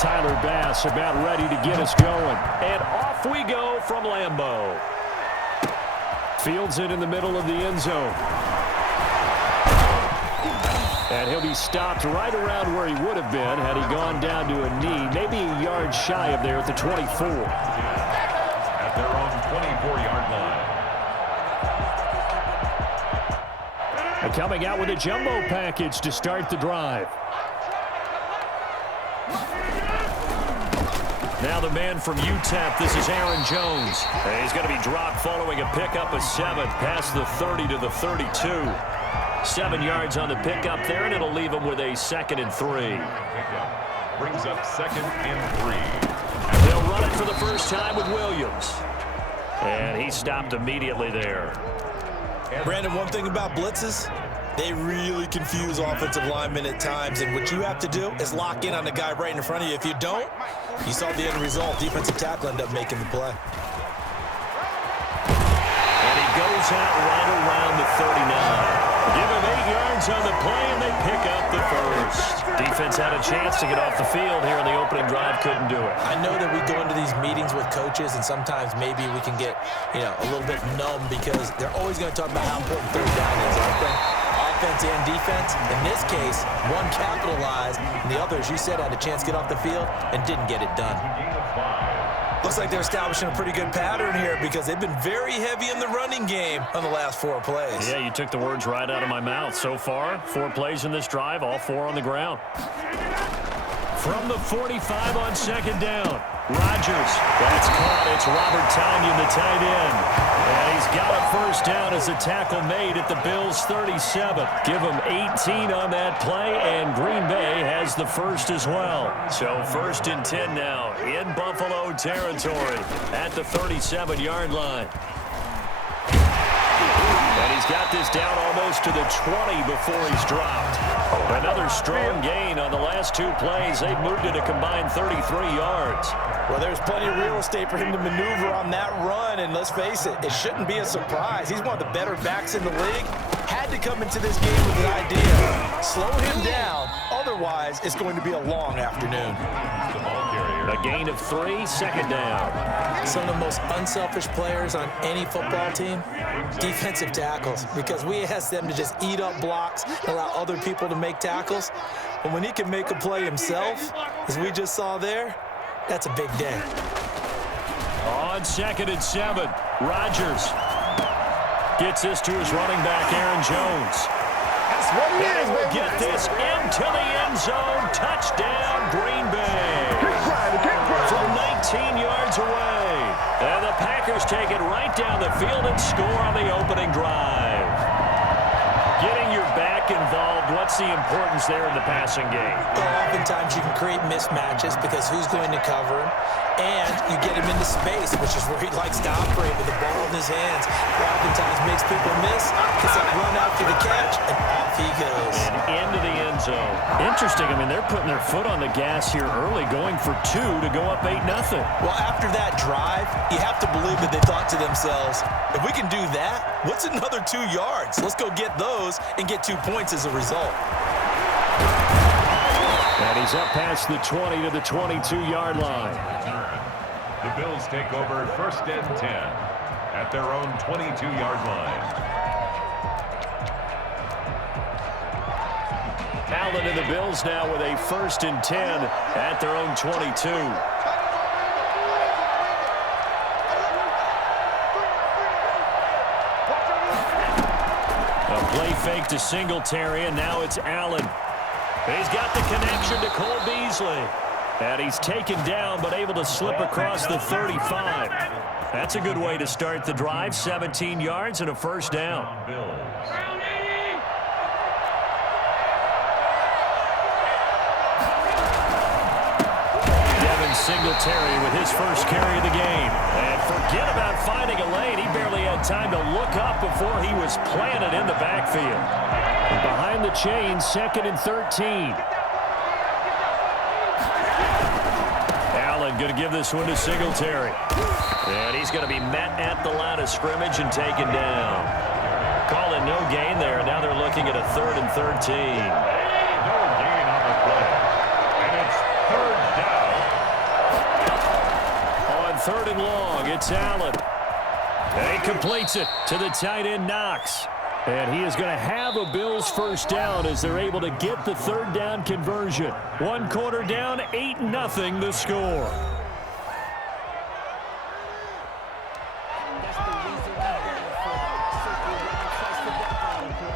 Tyler Bass about ready to get us going. And off we go from Lambeau. Fields it in the middle of the end zone. And he'll be stopped right around where he would have been had he gone down to a knee, maybe a yard shy of there at the 24. At their own 24-yard line. And coming out with a jumbo package to start the drive. Now the man from UTEP, this is Aaron Jones. And he's going to be dropped following a pickup of 7 past the 30 to the 32. 7 yards on the pickup there, and it'll leave him with a 2nd and 3. Brings up 2nd and 3. And they'll run it for the first time with Williams. And he stopped immediately there. Brandon, one thing about blitzes, they really confuse offensive linemen at times, and what you have to do is lock in on the guy right in front of you. If you don't, you saw the end result. Defensive tackle ended up making the play. And he goes out right around the 39. Give him 8 yards on the play, and they pick up the first. Defense had a chance to get off the field here in the opening drive, couldn't do it. I know that we go into these meetings with coaches, and sometimes maybe we can get, a little bit numb because they're always going to talk about how important third down is, aren't they? Offense and defense. In this case, one capitalized, and the other, as you said, had a chance to get off the field and didn't get it done. Looks like they're establishing a pretty good pattern here because they've been very heavy in the running game on the last 4 plays. Yeah, you took the words right out of my mouth. So far, 4 plays in this drive, all 4 on the ground. From the 45 on 2nd down, Rodgers. That's caught. It's Robert Tonyan, the tight end. And he's got a first down as a tackle made at the Bills' 37. Give him 18 on that play, and Green Bay has the first as well. So 1st and 10 now in Buffalo territory at the 37-yard line. And he's got this down almost to the 20 before he's dropped. Another strong gain on the last 2 plays. They've moved it a combined 33 yards. Well, there's plenty of real estate for him to maneuver on that run, and let's face it, it shouldn't be a surprise. He's one of the better backs in the league. Had to come into this game with the idea, slow him down, otherwise it's going to be a long afternoon. A gain of 3, 2nd down. Some of the most unselfish players on any football team, defensive tackles, because we ask them to just eat up blocks and allow other people to make tackles. But when he can make a play himself, as we just saw there, that's a big day. On 2nd and 7, Rodgers gets this to his running back, Aaron Jones. That's what he is, We'll baby. get this into the end zone. Touchdown, Green Bay. From 19 yards away. And the Packers take it right down the field and score on the opening drive. Getting your back involved, what's the importance there in the passing game? Well, oftentimes you can create mismatches because who's going to cover him, and you get him into space, which is where he likes to operate with the ball in his hands. Oftentimes makes people miss, gets that run after the catch, and off he goes. And into the end zone. Interesting. I mean, they're putting their foot on the gas here early, going for 2 to go up 8-0. Well, after that drive, you have to believe that they thought to themselves, if we can do that, what's another 2 yards? Let's go get those and get 2 points as a result. And he's up past the 20 to the 22-yard line. The Bills take over 1st and 10 at their own 22-yard line. Allen and the Bills now with a 1st and 10 at their own 22. A play fake to Singletary, and now it's Allen. He's got the connection to Cole Beasley. And he's taken down, but able to slip across the 35. That's a good way to start the drive. 17 yards and a first down. Devin Singletary with his first carry of the game. And forget about finding a lane. He barely had time to look up before he was planted in the backfield. And behind the chains, 2nd and 13. Allen going to give this one to Singletary. And he's going to be met at the line of scrimmage and taken down. Calling no gain there. Now they're looking at a 3rd and 13. No gain on the play. And it's 3rd down 3rd and long. It's Allen. And he completes it to the tight end, Knox. And he is going to have a Bills first down as they're able to get the 3rd down conversion. 1 quarter down, 8-0 the score.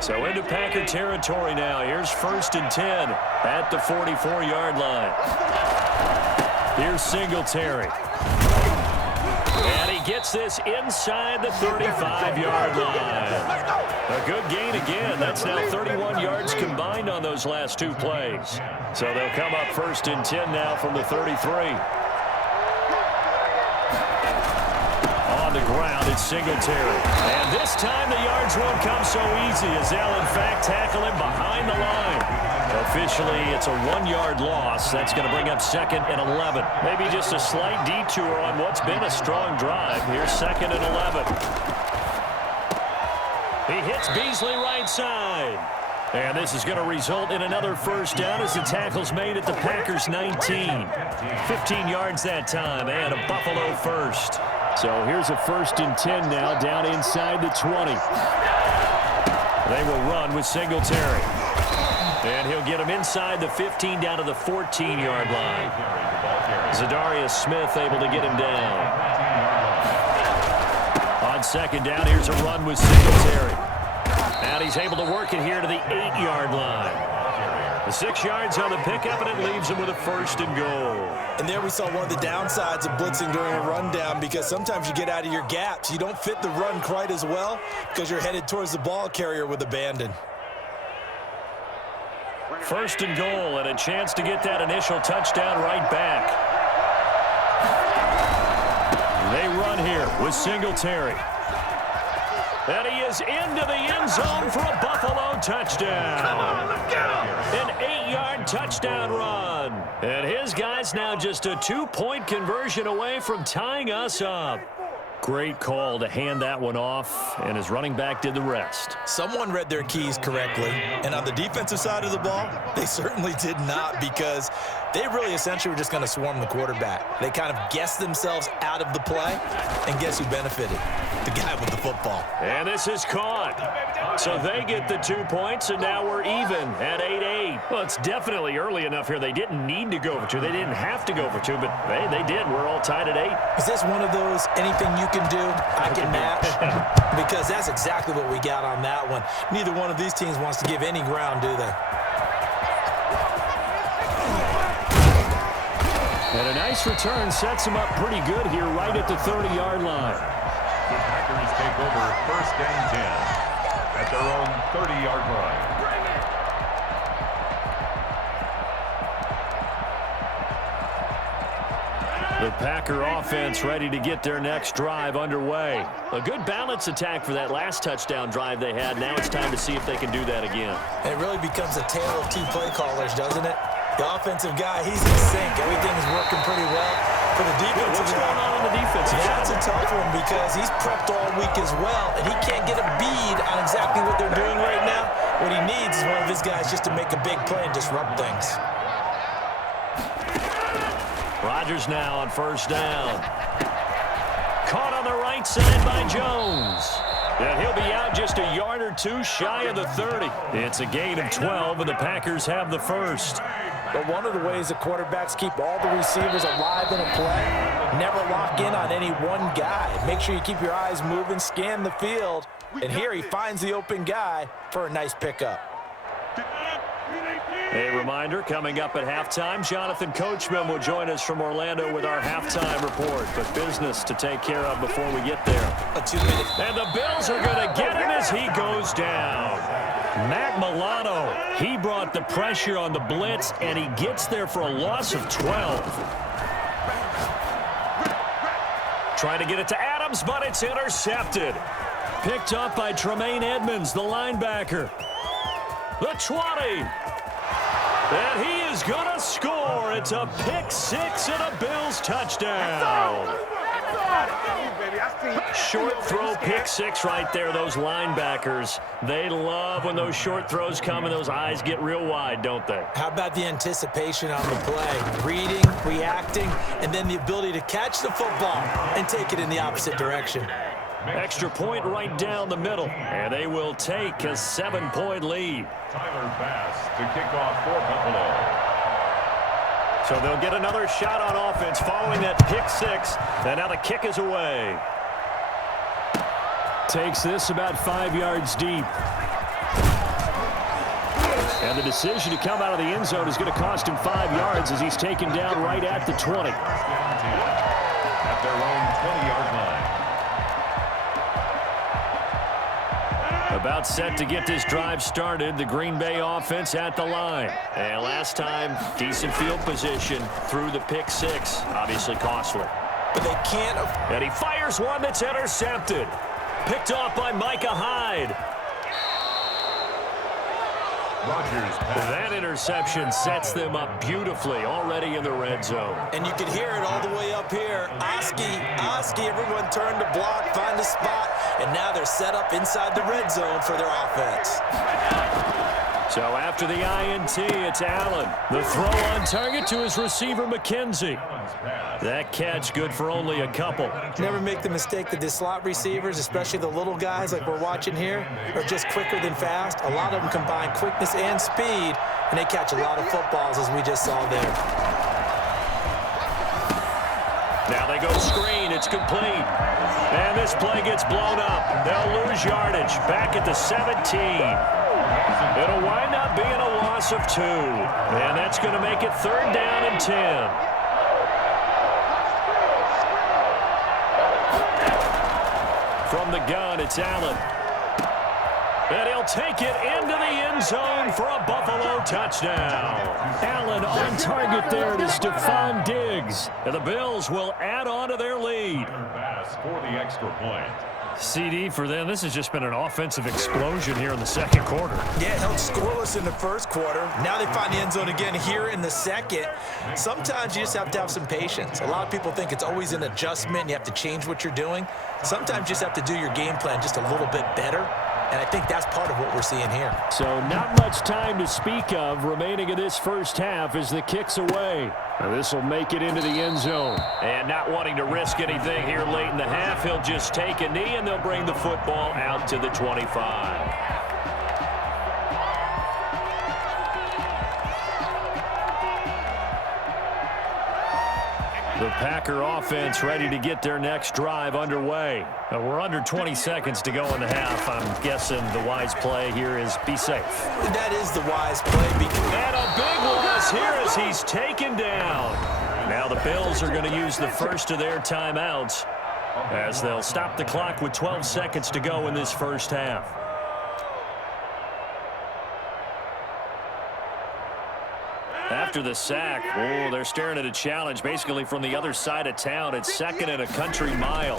So into Packer territory now. Here's 1st and 10 at the 44-yard line. Here's Singletary. And he gets this inside the 35-yard line. A good gain again. That's now 31 yards combined on those last 2 plays. So they'll come up 1st and 10 now from the 33. On the ground, it's Singletary. And this time the yards won't come so easy as they'll, in fact, tackle him behind the line. Officially, it's a 1-yard loss. That's going to bring up 2nd and 11. Maybe just a slight detour on what's been a strong drive. Here's 2nd and 11. He hits Beasley right side. And this is going to result in another first down as the tackle's made at the Packers' 19. 15 yards that time and a Buffalo first. So here's a 1st and 10 now down inside the 20. They will run with Singletary. And he'll get him inside the 15 down to the 14-yard line. Zadarius Smith able to get him down. On 2nd down, here's a run with Singletary. And he's able to work it here to the 8-yard line. The 6 yards on the pickup, and it leaves him with a 1st and goal. And there we saw one of the downsides of blitzing during a rundown, because sometimes you get out of your gaps. You don't fit the run quite as well because you're headed towards the ball carrier with abandon. 1st and goal, and a chance to get that initial touchdown right back. They run here with Singletary. And he is into the end zone for a Buffalo touchdown. Come on, let's get him. An 8-yard touchdown run. And his guy's now just a 2-point conversion away from tying us up. Great call to hand that one off, and his running back did the rest. Someone read their keys correctly, and on the defensive side of the ball, they certainly did not, because they really essentially were just going to swarm the quarterback. They kind of guessed themselves out of the play, and guess who benefited? The guy with the football. And this is caught. So they get the 2 points, and now we're even at 8-8. Well, it's definitely early enough here. They didn't need to go for 2. They didn't have to go for 2, but hey, they did. We're all tied at 8. Is this one of those anything you can do, I can match? Because that's exactly what we got on that one. Neither one of these teams wants to give any ground, do they? And a nice return sets him up pretty good here right at the 30-yard line. The Packers take over 1st and 10 at their own 30-yard line. The Packer offense ready to get their next drive underway. A good balance attack for that last touchdown drive they had. Now it's time to see if they can do that again. It really becomes a tale of 2 play callers, doesn't it? The offensive guy, he's in sync. Everything's working pretty well. For the defensive What's going on the defensive side? That's a tough one because he's prepped all week as well, and he can't get a bead on exactly what they're doing right now. What he needs is one of his guys just to make a big play and disrupt things. Rodgers now on 1st down. Caught on the right side by Jones. And he'll be out just a yard or 2 shy of the 30. It's a gain of 12, and the Packers have the 1st. But one of the ways the quarterbacks keep all the receivers alive in a play, never lock in on any one guy. Make sure you keep your eyes moving, scan the field, and here he finds the open guy for a nice pickup. A reminder, coming up at halftime, Jonathan Coachman will join us from Orlando with our halftime report. But business to take care of before we get there. A 2-minute. And the Bills are going to get him as he goes down. Matt Milano, he brought the pressure on the blitz, and he gets there for a loss of 12. Trying to get it to Adams, but it's intercepted. Picked up by Tremaine Edmonds, the linebacker. The 20. And he is going to score. It's a pick 6 and a Bills touchdown. Short throw, pick 6 right there. Those linebackers, they love when those short throws come and those eyes get real wide, don't they? How about the anticipation on the play? Reading, reacting. connecting, and then the ability to catch the football and take it in the opposite direction. Extra point right down the middle, and they will take a 7-point lead. Tyler Bass to kick off for Buffalo. So they'll get another shot on offense following that pick six, and now the kick is away. Takes this about 5 yards deep. And the decision to come out of the end zone is going to cost him 5 yards as he's taken down right at the 20. At their own 20-yard line. About set to get this drive started, the Green Bay offense at the line. And last time, decent field position through the pick six. Obviously costly. But they can't. And he fires one that's intercepted. Picked off by Micah Hyde. That interception sets them up beautifully already in the red zone. And you can hear it all the way up here. Oski, everyone turned to block, find a spot, and now they're set up inside the red zone for their offense. So after the INT, it's Allen. The throw on target to his receiver, McKenzie. That catch good for only a couple. Never make the mistake that the slot receivers, especially the little guys like we're watching here, are just quicker than fast. A lot of them combine quickness and speed, and they catch a lot of footballs, as we just saw there. Now they go screen. It's complete. And this play gets blown up. They'll lose yardage. Back at the 17. It'll wind up being a loss of 2. And that's going to make it 3rd down and 10. From the gun, it's Allen. And he'll take it into the end zone for a Buffalo touchdown. Allen on target there to Stephon Diggs. And the Bills will add on to their lead. For the extra point. CD for them, this has just been an offensive explosion here in the second quarter. Yeah, held scoreless in the first quarter. Now they find the end zone again here in the second. Sometimes you just have to have some patience. A lot of people think it's always an adjustment. And you have to change what you're doing. Sometimes you just have to do your game plan just a little bit better. And I think that's part of what we're seeing here. So not much time to speak of remaining in this first half as the kick's away. This will make it into the end zone. And not wanting to risk anything here late in the half, he'll just take a knee and they'll bring the football out to the 25. The Packer offense ready to get their next drive underway. We're under 20 seconds to go in the half. I'm guessing the wise play here is be safe. That is the wise play. And a big loss here as he's taken down. Now the Bills are going to use the first of their timeouts as they'll stop the clock with 12 seconds to go in this first half. After the sack, they're staring at a challenge basically from the other side of town. It's 2nd and a country mile.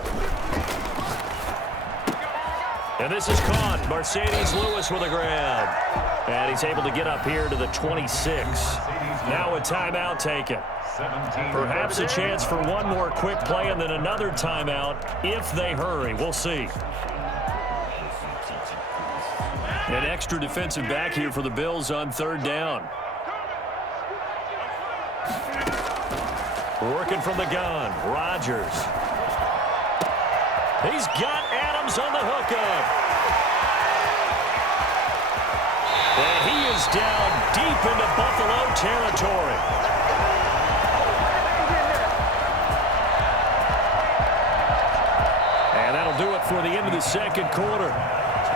And this is caught. Mercedes Lewis with a grab. And he's able to get up here to the 26. Now a timeout taken. Perhaps a chance for one more quick play and then another timeout if they hurry. We'll see. An extra defensive back here for the Bills on 3rd down. Working from the gun, Rodgers. He's got Adams on the hookup. And he is down deep into Buffalo territory. And that'll do it for the end of the second quarter.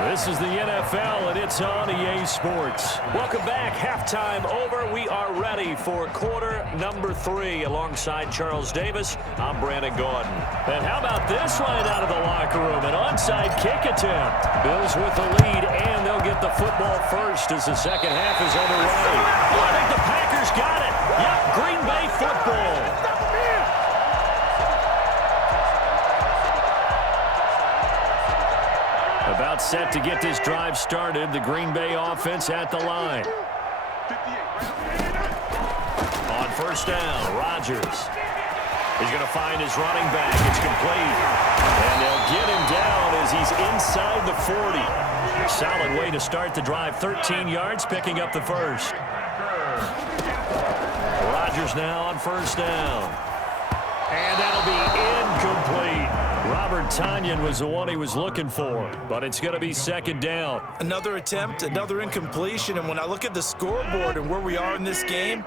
This is the NFL, and it's on EA Sports. Welcome back. Halftime over. We are ready for quarter number 3. Alongside Charles Davis, I'm Brandon Gordon. And how about this line out of the locker room? An onside kick attempt. Bills with the lead, and they'll get the football first as the second half is underway. Oh, I think the Packers got it. Yep, Green Bay football. About set to get this drive started. The Green Bay offense at the line. On 1st down, Rodgers. He's going to find his running back. It's complete. And they'll get him down as he's inside the 40. Solid way to start the drive. 13 yards, picking up the first. Rodgers now on first down. And that'll be incomplete. Robert Tonyan was the one he was looking for, but it's going to be second down. Another attempt, another incompletion, and when I look at the scoreboard and where we are in this game,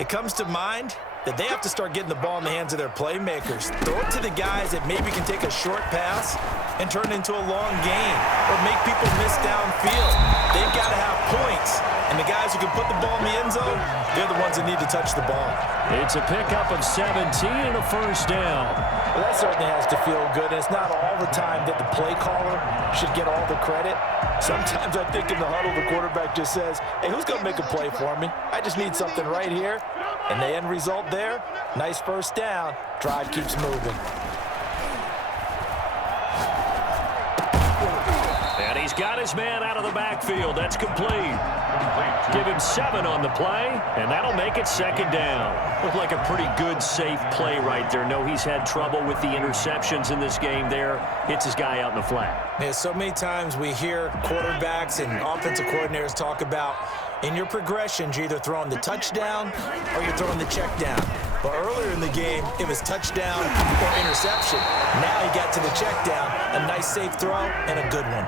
it comes to mind that they have to start getting the ball in the hands of their playmakers. Throw it to the guys that maybe can take a short pass and turn it into a long gain or make people miss downfield. They've got to have points, and the guys who can put the ball in the end zone, they're the ones that need to touch the ball. It's a pickup of 17 and a first down. Well, that certainly has to feel good, and it's not all the time that the play caller should get all the credit. Sometimes I think in the huddle, the quarterback just says, hey, who's going to make a play for me? I just need something right here. And the end result there, nice first down. Drive keeps moving. And he's got his man out of the backfield. That's complete. Give him 7 on the play, and that'll make it second down. Looked like a pretty good, safe play right there. No, he's had trouble with the interceptions in this game there. Hits his guy out in the flat. Yeah, so many times we hear quarterbacks and offensive coordinators talk about in your progressions, you're either throwing the touchdown or you're throwing the check down. But earlier in the game, it was touchdown or interception. Now he got to the check down, a nice safe throw, and a good one.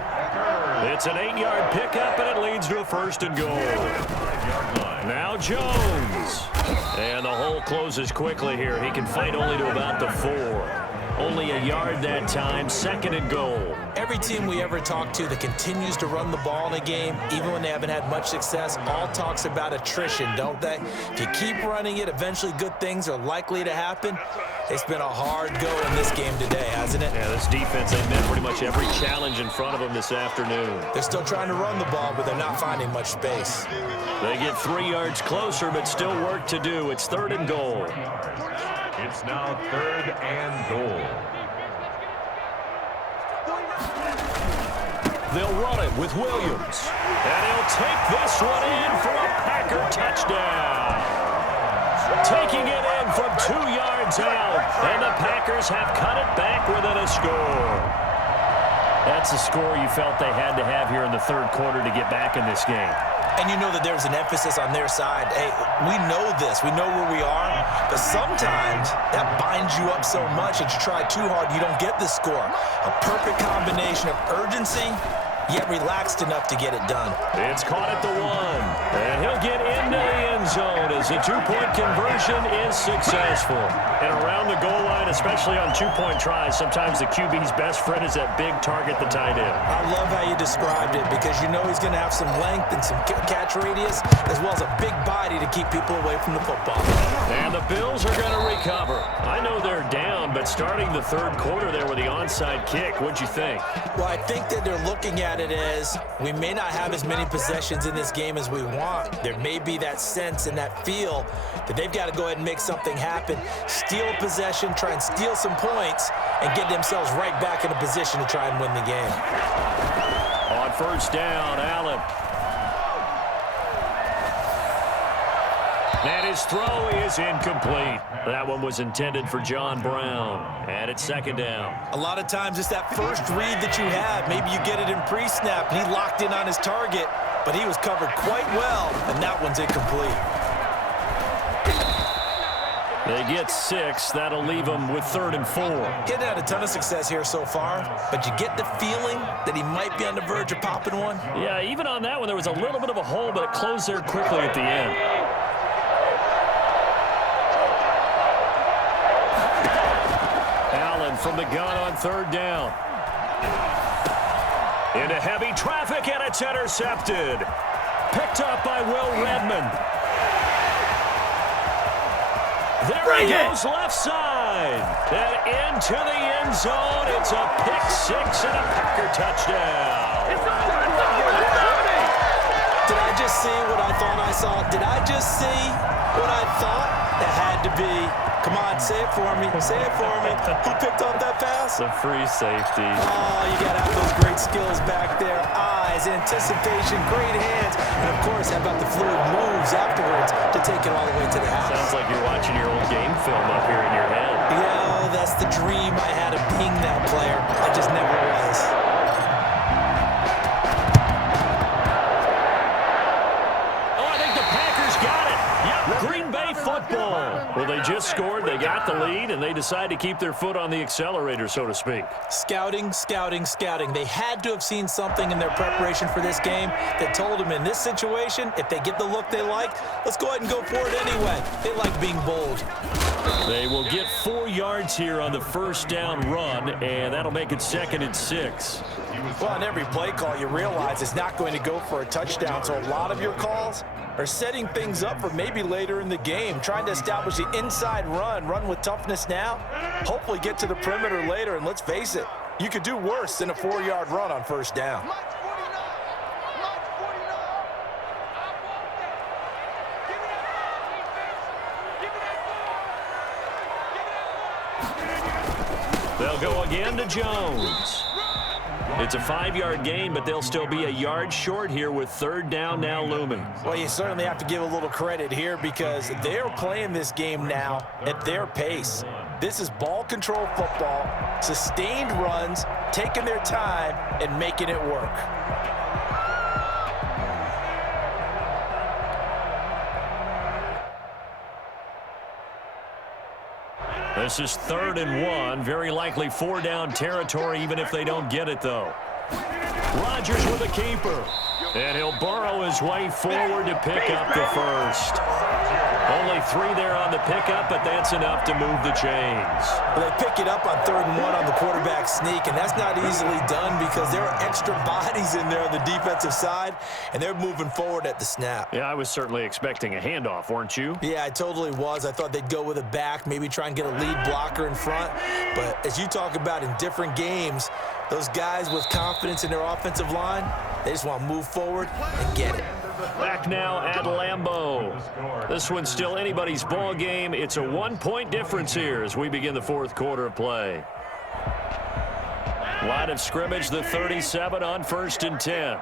It's an 8-yard pickup, and it leads to a first and goal. Now Jones. And the hole closes quickly here. He can fight only to about the 4. Only a yard that time, second and goal. Every team we ever talk to that continues to run the ball in a game, even when they haven't had much success, all talks about attrition, don't they? If you keep running it, eventually good things are likely to happen. It's been a hard go in this game today, hasn't it? Yeah, this defense, they met pretty much every challenge in front of them this afternoon. They're still trying to run the ball, but they're not finding much space. They get 3 yards closer, but still work to do. It's third and goal. It's now third and goal. They'll run it with Williams. And he'll take this one in for a Packer touchdown. Taking it in from 2 yards out. And the Packers have cut it back within a score. That's a score you felt they had to have here in the third quarter to get back in this game. And you know that there's an emphasis on their side. Hey, we know this. We know where we are. But sometimes that binds you up so much that you try too hard, you don't get the score. A perfect combination of urgency, yet relaxed enough to get it done. It's caught at the 1. And he'll get into the end zone as the 2-point conversion is successful. And around the goal line, especially on 2-point tries, sometimes the QB's best friend is that big target, the tight end. I love how you described it because you know he's going to have some length and some catch radius as well as a big body to keep people away from the football. And the Bills are going to recover. I know they're down, but starting the third quarter there with the onside kick, what'd you think? Well, I think that they're looking at it as we may not have as many possessions in this game as we want. There may be that sense and that feel that they've got to go ahead and make something happen, steal a possession, try and steal some points, and get themselves right back in a position to try and win the game. On first down, Allen. And his throw is incomplete. That one was intended for John Brown. And it's second down. A lot of times it's that first read that you have. Maybe you get it in pre-snap, and he locked in on his target, but he was covered quite well, and that one's incomplete. They get 6. That'll leave them with third and 4. Getting had a ton of success here so far, but you get the feeling that he might be on the verge of popping one. Yeah, even on that one, there was a little bit of a hole, but it closed there quickly at the end. Allen from the gun on third down. Into heavy traffic, and it's intercepted. Picked up by Will Redmond. There he goes, left side. And into the end zone. It's a pick 6 and a Packer touchdown. Did I just see what I thought I saw? Did I just see what I thought? It had to be. Come on, say it for me. Say it for me. Who picked up that pass? The free safety. Oh, you got to have those great skills back there. Eyes, anticipation, great hands. And, of course, how about the fluid moves afterwards to take it all the way to the house? Sounds like you're watching your old game film up here in your head. Yeah, that's the dream I had of being that player. I just never was. football. Well, they just scored, they got the lead, and they decide to keep their foot on the accelerator, so to speak. Scouting, scouting, scouting. They had to have seen something in their preparation for this game that told them in this situation, if they get the look they like, let's go ahead and go for it anyway. They like being bold. They will get 4 yards here on the first down run, and that'll make it 2nd and 6. Well, on every play call, you realize it's not going to go for a touchdown, so a lot of your calls are setting things up for maybe later in the game, trying to establish the inside run with toughness now, hopefully get to the perimeter later, and let's face it, you could do worse than a 4-yard run on first down. They'll go again to Jones. It's a 5-yard gain, but they'll still be a yard short here with 3rd down now looming. Well, you certainly have to give a little credit here because they're playing this game now at their pace. This is ball control football, sustained runs, taking their time, and making it work. This is 3rd and 1. Very likely 4-down territory, even if they don't get it, though. Rodgers with a keeper. And he'll burrow his way forward to pick up the first. Only 3 there on the pickup, but that's enough to move the chains. Well, they pick it up on 3rd and 1 on the quarterback sneak, and that's not easily done because there are extra bodies in there on the defensive side, and they're moving forward at the snap. Yeah, I was certainly expecting a handoff, weren't you? Yeah, I totally was. I thought they'd go with a back, maybe try and get a lead blocker in front. But as you talk about in different games, those guys with confidence in their offensive line, they just want to move forward and get it. Back now at Lambeau. This one's still anybody's ball game. It's a 1-point difference here as we begin the 4th quarter of play. Line of scrimmage, the 37 on 1st and 10.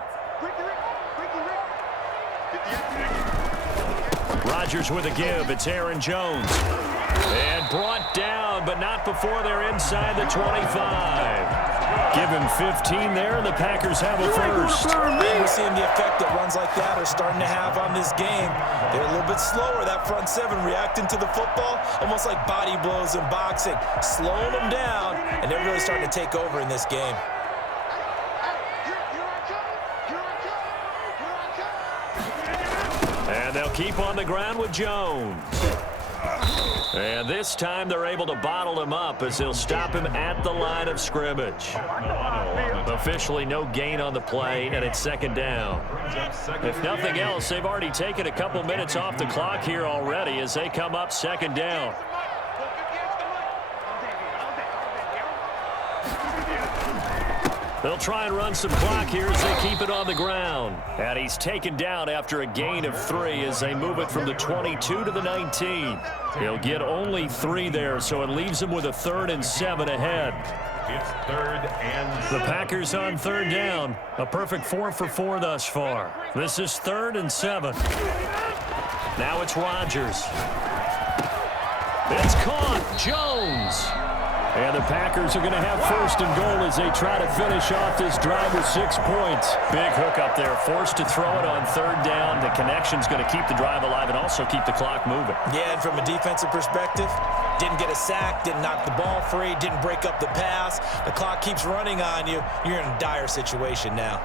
Rodgers with a give. It's Aaron Jones. And brought down, but not before they're inside the 25. Give him 15 there, and the Packers have a first. We're seeing the effect that runs like that are starting to have on this game. They're a little bit slower, that front 7, reacting to the football, almost like body blows in boxing, slowing them down, and they're really starting to take over in this game. And they'll keep on the ground with Jones. And this time they're able to bottle him up as they'll stop him at the line of scrimmage. Officially no gain on the play, and it's 2nd down. If nothing else, they've already taken a couple minutes off the clock here already as they come up 2nd down. They'll try and run some clock here as they keep it on the ground. And he's taken down after a gain of 3 as they move it from the 22 to the 19. He'll get only 3 there, so it leaves him with a 3rd and 7 ahead. It's 3rd and 7. The Packers on 3rd down. A perfect 4 for 4 thus far. This is 3rd and 7. Now it's Rodgers. It's caught. Jones. And the Packers are going to have 1st and goal as they try to finish off this drive with 6 points. Big hook up there, forced to throw it on 3rd down. The connection's going to keep the drive alive and also keep the clock moving. Yeah, and from a defensive perspective, didn't get a sack, didn't knock the ball free, didn't break up the pass. The clock keeps running on you. You're in a dire situation now.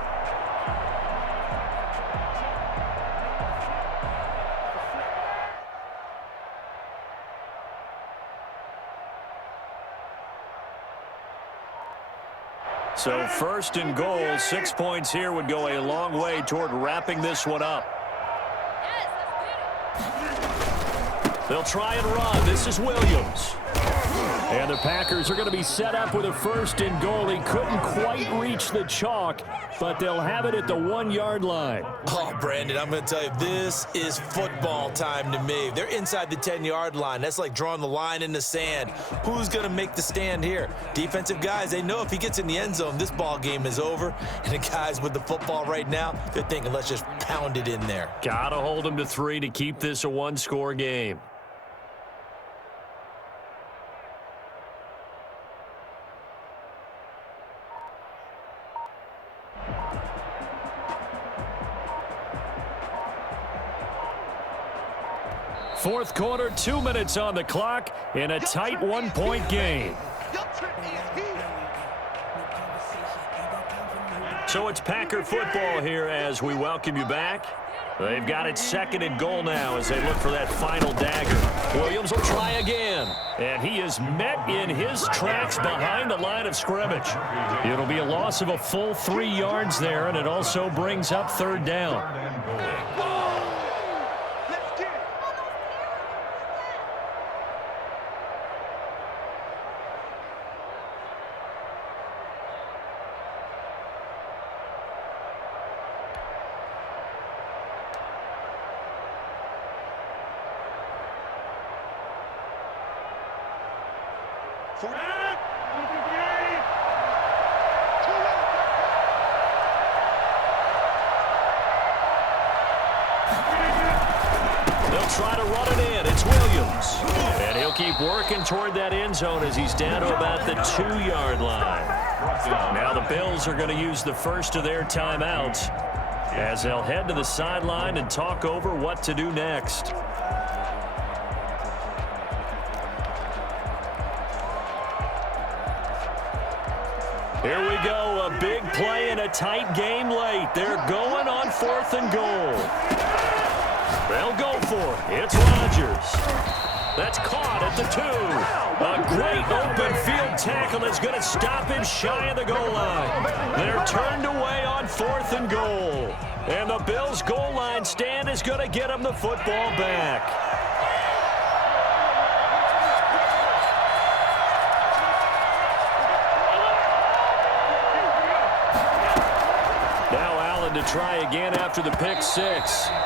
So 1st and goal, 6 points here would go a long way toward wrapping this one up. They'll try and run. This is Williams. And the Packers are going to be set up with a 1st and goal. He couldn't quite reach the chalk, but they'll have it at the 1-yard line. Oh, Brandon, I'm going to tell you, this is football time to me. They're inside the 10-yard line. That's like drawing the line in the sand. Who's going to make the stand here? Defensive guys, they know if he gets in the end zone, this ball game is over. And the guys with the football right now, they're thinking, let's just pound it in there. Got to hold them to 3 to keep this a 1-score game. Fourth quarter, 2 minutes on the clock in a tight one-point game. So it's Packer football here as we welcome you back. They've got it second and goal now as they look for that final dagger. Williams will try again. And he is met in his tracks behind the line of scrimmage. It'll be a loss of a full 3 yards there, and it also brings up third down. They'll try to run it in. It's Williams. And he'll keep working toward that end zone as he's down to about the 2-yard line. Now the Bills are going to use the first of their timeouts as they'll head to the sideline and talk over what to do next. Here we go, a big play in a tight game late. They're going on 4th and goal. They'll go for it. It's Rodgers. That's caught at the 2. A great open field tackle is going to stop him shy of the goal line. They're turned away on 4th and goal. And the Bills' goal line stand is going to get them the football back. To try again after the pick 6.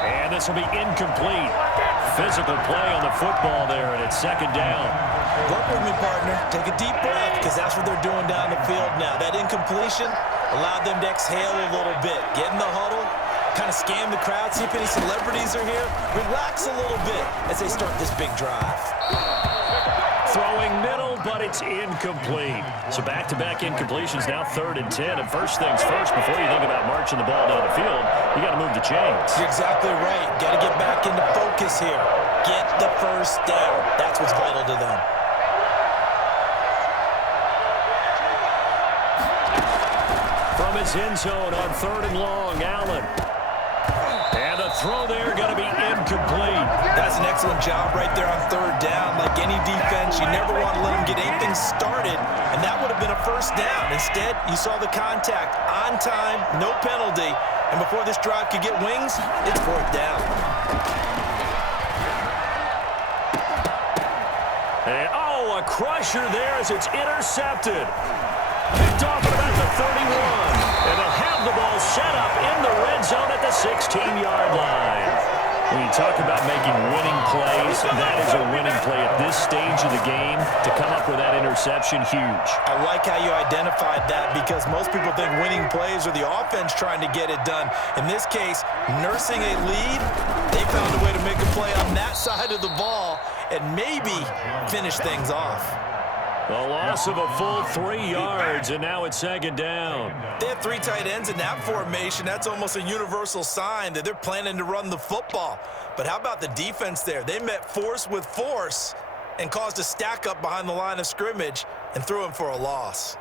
And this will be incomplete. Physical play on the football there, and it's second down. Work with me, partner. Take a deep breath, because that's what they're doing down the field now. That incompletion allowed them to exhale a little bit. Get in the huddle, kind of scan the crowd, see if any celebrities are here. Relax a little bit as they start this big drive. Throwing middle, but it's incomplete. So back-to-back incompletions, now 3rd and 10. And first things first, before you think about marching the ball down the field, you got to move the chains. You're exactly right. Got to get back into focus here. Get the first down. That's what's vital to them. From his end zone on 3rd and long, Allen. And the throw there going to be incomplete. That's an excellent job right there on 3rd down. Like any defense, you never want to let them get anything started, and that would have been a first down. Instead, you saw the contact on time, no penalty, and before this drive could get wings, it's 4th down. And, oh, a crusher there as it's intercepted. Picked off at about the 31. And they'll have the ball set up in the red zone at the 16-yard line. When you talk about making winning plays, that is a winning play at this stage of the game. To come up with that interception, huge. I like how you identified that, because most people think winning plays are the offense trying to get it done. In this case, nursing a lead, they found a way to make a play on that side of the ball and maybe finish things off. A loss of a full 3 yards, and now it's second down. They have 3 tight ends in that formation. That's almost a universal sign that they're planning to run the football. But how about the defense there? They met force with force and caused a stack up behind the line of scrimmage and threw him for a loss.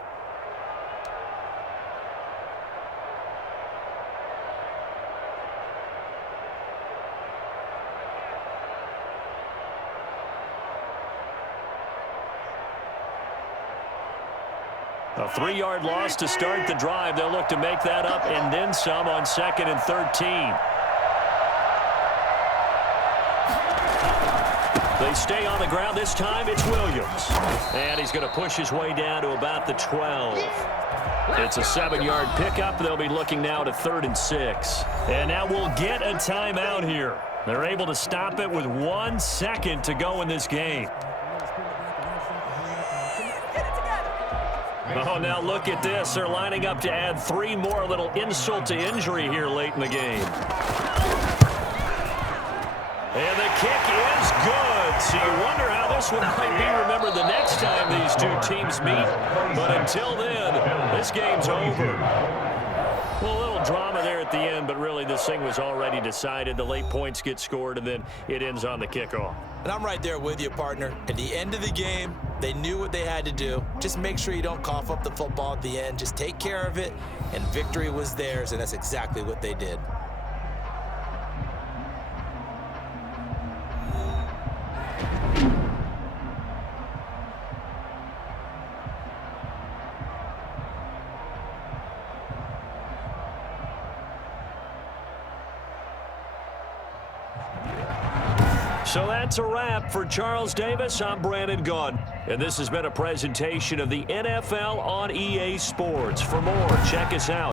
A 3-yard loss to start the drive. They'll look to make that up and then some on 2nd and 13. They stay on the ground. This time it's Williams. And he's going to push his way down to about the 12. It's a 7-yard pickup. They'll be looking now to 3rd and 6. And now we'll get a timeout here. They're able to stop it with 1 second to go in this game. Oh, now look at this. They're lining up to add 3 more, a little insult to injury here late in the game. And the kick is good. So you wonder how this one might be remembered the next time these two teams meet. But until then, this game's over. Well, a little little drama there at the end, but really this thing was already decided. The late points get scored, and then it ends on the kickoff. And I'm right there with you, partner. At the end of the game, they knew what they had to do. Just make sure you don't cough up the football at the end. Just take care of it, and victory was theirs, and that's exactly what they did. So that's a wrap for Charles Davis. I'm Brandon Gaudin, and this has been a presentation of the NFL on EA Sports. For more, check us out.